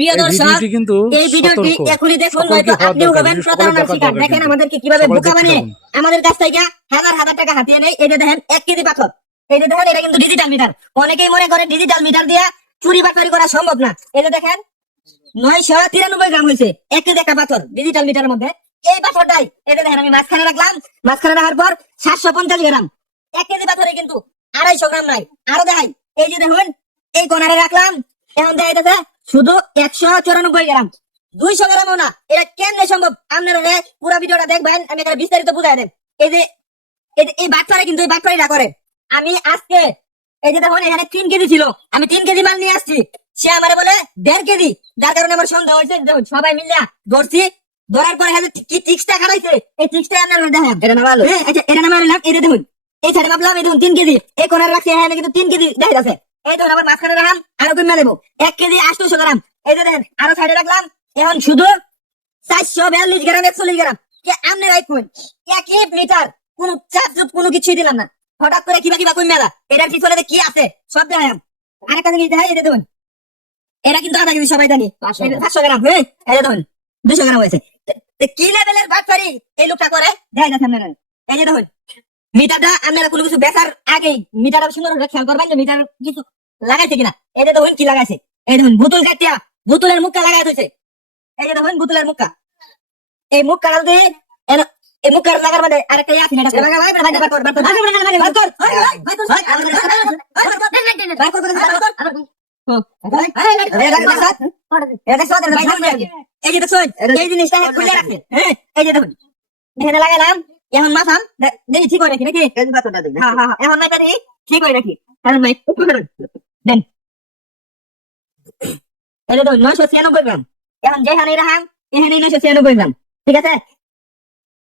প্রিয় দর্শক এই ভিডিওটি এখনই দেখুন নয়তো আপনিও হবেন প্রতারণার শিকার। দেখেন আমাদেরকে কীভাবে বোকা বানিয়ে আমাদের কাছ থেকে হাজার হাজার টাকা হাতিয়ে নেয়। এটা দেখেন এক কেজি পাথর। এটা দেখেন এটা কিন্তু ডিজিটাল মিটার অনেকেই মনে করে ডিজিটাল মিটার দিয়ে চুরি বাটপারি করা সম্ভব না। এটা দেখেন নয়শো তিরানব্বই গ্রাম হয়েছে এক কেজি একটা পাথর ডিজিটাল মিটারের মধ্যে। এই পাথরটাই এটা দেখেন আমি মাঝখানে রাখলাম। মাঝখানে রাখার পর সাতশো পঞ্চাশ গ্রাম। এক কেজি পাথরে কিন্তু আড়াইশো গ্রাম নাই। আরও দেখাই। এই যে দেখুন এই কোনারে রাখলাম। এখন দেখা যাচ্ছে শুধু একশো চুরানব্বই গ্রাম। দুইশো গ্রামও না এটা কেমনে সম্ভব? আপনারা পুরো ভিডিওটা দেখবেন আমি এখানে বিস্তারিত বুঝাই দেন এই যে এই বাচ্চারা কিন্তু এই বাচ্চারা করে। আমি আজকে এই যে দেখুন এখানে তিন কেজি ছিল। আমি তিন কেজি মাল নিয়ে আসছি। সে আমার বলে দেড় কেজি। যার কারণে আমার সন্দেহ হয়েছে দেখুন সবাই মিলে ধরছি। ধরার পরে কি টিক্সটা খারাইছে এই টিক্সটা আপনার দেখেন। এটা না ভালো হ্যাঁ, এটা না ভালো না দেখুন। এই সাইডে ভাবলাম এই দেখুন তিন কেজি। এই কোনার রাখছি এখানে কিন্তু তিন কেজি দেখা যাচ্ছে। এই ধরুন আবার মাঝখানে রাখলাম আরও কিনা দেবো এক কেজি আটশোশো গ্রাম। এই যে দেখেন আরও সাইডে রাখলাম। এখন শুধু চারশো বিয়াল্লিশ গ্রাম একচল্লিশ গ্রাম। কে আমনে রাখুন এক লিটার কোনো চাপ কোনো কিছুই দিলাম না। হঠাৎ করে কিবা কিবা কমে গেল এটার পিছনে কি আছে সব দেখাম আরেকটা জিনিস দেখাই এটা দেখুন। এরা কিন্তু আধা কেজি সবাই জানি। পাঁচশো গ্রাম। হ্যাঁ? এটা দেখুন দুশো গ্রাম হয়েছে। কি লেভেলের ভাত পারি এই লোকটা করে। দেখ না সামনে এই যে দেখুন মিটারটা আপনারা কোনো কিছু বেচার আগেই মিটারটা সুন্দর খেয়াল করবেন যে মিটার কিছু লাগাইছে কিনা এটা দেখুন কি লাগাইছে এই দেখুন বোতল কাটিয়া বোতলের মুক্কা লাগাই দিয়েছে এই দেখুন বোতলের মুক্কা এই মুক্কা দিয়ে এই যে দেখুন জিনিসটা খুলে রাখে হ্যাঁ এই যে দেখুন লাগালাম এখন মাথাম দে- দেখি ঠিক করে রাখি নাকি? হ্যাঁ হ্যাঁ। এখন মাথা দেখি ঠিক করে রাখি কারণ ভাই দেন। এটা তো নয়শো ছিয়ানব্বই গ্রাম এখন যেখানে রাখাম এখানে নয়শো ছিয়ানব্বই গ্রাম ঠিক আছে?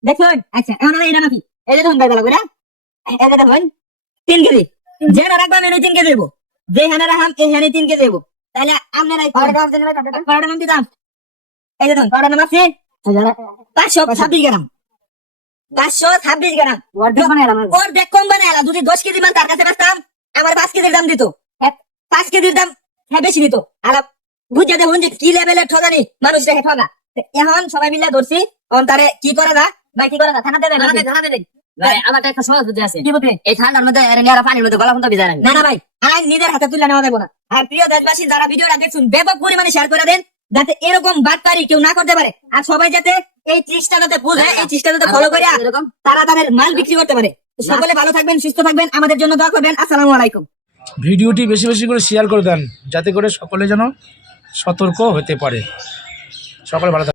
দেখুন আচ্ছা এখন আমরা এটা নাকি যে দেখুন ভাই ভালো করে যে দেখুন তিন কেজি। যেখানে রাখবাম এনে তিন কেজি দেবো যেখানে রাখাম এখানে তিন কেজি দেবো তাহলে আপনারা পাউডার নাম দিতাম এই দেখুন পাউডার নাম আছে। পাঁচশো ছাব্বিশ গ্রাম পাঁচশো ছাব্বিশ গ্রাম। ওর কম বানাইলা যদি দশ কেজি মান তার কাছে বেচতাম আমার পাঁচ কেজির দাম দিত। হ্যাঁ, পাঁচ কেজির দাম হ্যাঁ বেশি দিত। আর বুঝে দেখুন যে কি লেভেলের ঠগানি মানুষ রেখে ঠগা। এখন সবাই মিলে ধরছি কি করে না ভাই কি করে না থানা দেবে থানা দেবে আমার একটা সহজ বুদ্ধি আছে। কি বলতে এই ঠান্ডার মধ্যে এর পানির মধ্যে গলা ফোনটা না না ভাই আইন নিজের হাতে তুলে নেওয়া দেবো না। আর প্রিয় দেশবাসী যারা ভিডিওটা দেখছেন ব্যাপক পরিমাণে শেয়ার করে দেন যাতে এরকম বাটপারি কেউ না করতে পারে। আর সবাই যাতে এই ত্রিশটা যাতে বুঝে এই ত্রিশটা যাতে ফলো করে এরকম। তারা তাদের মাল বিক্রি করতে পারে। সকলে ভালো থাকবেন সুস্থ থাকবেন আমাদের জন্য দোয়া করবেন। আসসালামু আলাইকুম। ভিডিওটি বেশি বেশি করে শেয়ার করে দেন যাতে করে সকলে যেন সতর্ক হতে পারে। সকলে ভালো।